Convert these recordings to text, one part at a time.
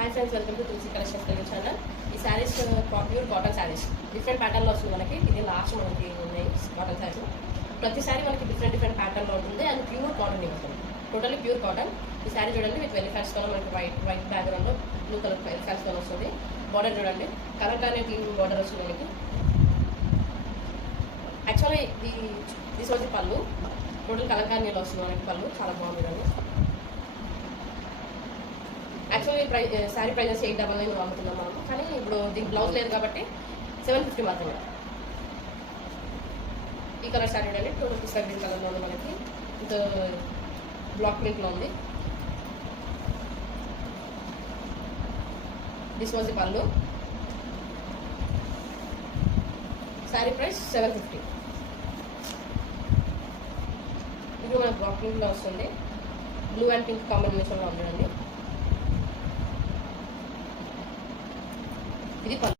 Hi friends, welcome to Tulasi collections Telugu channel. ఈ saris pure cotton saris different ప్యాటర్న్లో వస్తుంది మనకి. ఇది లాస్ట్ మనకి ఉన్నాయి కాటన్ శారీస్. ప్రతి శారీ మనకి డిఫరెంట్ ప్యాటర్న్లో ఉంటుంది అండ్ ప్యూర్ కాటన్ ఉంటుంది. Totally pure cotton. ఈ శారీ చూడండి విత్ వెలిఫాన్స్తో మనకి వైట్ బ్యాక్గ్రౌండ్లో బ్లూ కలర్ వెలిఫాన్స్తో వస్తుంది. బార్డర్ చూడండి కలర్గానే టీమ్ బార్డర్ వస్తుంది మనకి. యాక్చువల్లీ దిస్ వాజ్ పళ్ళు. టోటల్ కలర్గానే వస్తుంది మనకి పళ్ళు. చాలా బాగుంది అండి. యాక్చువల్లీ శారీ ప్రైజెస్ 899 అమ్ముతున్నాం మనం, కానీ ఇప్పుడు దీనికి బ్లౌజ్ లేదు కాబట్టి 750 మాత్రమే. ఈ కలర్ శారీ అండి 2 గ్రీన్ కలర్లో ఉంది మనకి. విత్ బ్లాక్ ప్రింట్లో ఉంది. దిస్ వాజ్ పళ్ళు. శారీ ప్రైస్ 750. ఇది మన బ్లాక్ ప్రింట్లో వస్తుంది. బ్లూ అండ్ పింక్ కాంబినేషన్లో ఉందండి. ఇది పళ్ళు.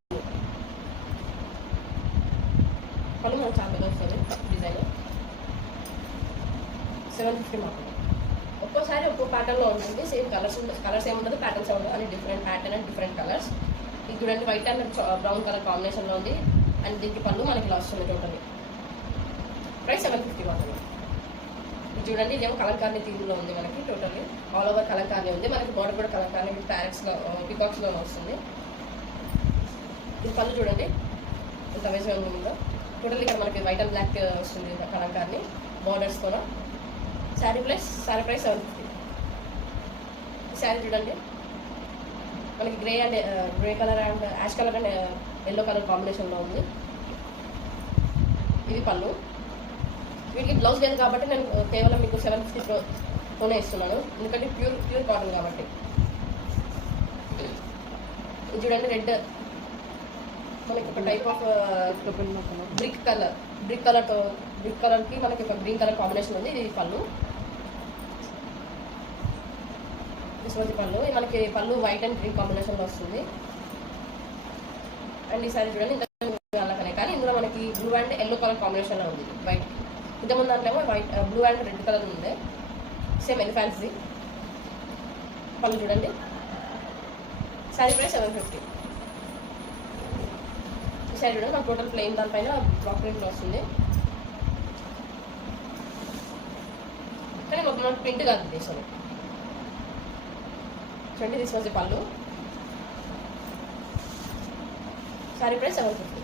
పళ్ళు మనకు చాలా పెద్ద వస్తుంది డిజైన్. 750 మాత్రమే. ఒక్కోసారి ఒక్కో ప్యాటర్న్లో ఉంటుంది. సేమ్ కలర్స్ ఏముంటుంది, ప్యాటర్న్స్ ఏముంటుంది అని different pattern and different colours. ఇది చూడండి వైట్ అండ్ బ్రౌన్ కలర్ కాంబినేషన్లో ఉంది. అండ్ దీనికి పళ్ళు మనకి ఇలా వస్తుంది. టోటల్లీ ప్రైస్ 750 మాత్రమే. ఇది చూడండి ఇదేమో కలంకారీ థీమ్లో ఉంది మనకి. టోటల్లీ ఆల్ ఓవర్ కలంకారీ ఉంది మనకి. బార్డర్ కూడా కలంకారీ విత్ ప్యారెట్స్లో పికాక్స్లో వస్తుంది. ఇది పళ్ళు చూడండి ఇంత వేసుగా ఉందో. టోటల్ ఇక్కడ మనకి వైట్ అండ్ బ్లాక్ వస్తుంది కలంకారీ బార్డర్స్ కూడా. శారీ ప్రైస్ 750. శారీ చూడండి మనకి grey colour and ash colour and yellow colour కాంబినేషన్లో ఉంది. ఇది పళ్ళు. వీటికి బ్లౌజ్ లేదు కాబట్టి నేను కేవలం మీకు 750 ఇస్తున్నాను, ఎందుకంటే ప్యూర్ కాటన్ కాబట్టి. ఇది చూడండి రెడ్ మనకి ఒక టైప్ ఆఫ్ బ్రిక్ కలర్కి మనకి ఒక గ్రీన్ కలర్ కాంబినేషన్ ఉంది. ఇది పళ్ళు. విశ్వతి పళ్ళు. మనకి పళ్ళు వైట్ అండ్ గ్రీన్ కాంబినేషన్లో వస్తుంది. అండ్ ఈ సారీ చూడండి ఇంతకనే, కానీ ఇందులో మనకి బ్లూ అండ్ ఎల్లో కలర్ కాంబినేషన్లో ఉంది. వైట్ ఇంతకుముందు దాంట్లో white blue and red colour ఉంది. సేమ్ ఎలిఫాన్స్ది. పళ్ళు చూడండి. శారీ ప్రైస్ 750. శారీ చూడండి మనకు టోటల్ ప్లెయిన్ దానిపైన బ్లాక్ ప్రింట్లో వస్తుంది. కానీ మనకు ప్రింట్ కాదు తీసాను. చూడండి దిస్ వాజ్ పళ్ళు. శారీ ప్రైస్ 750.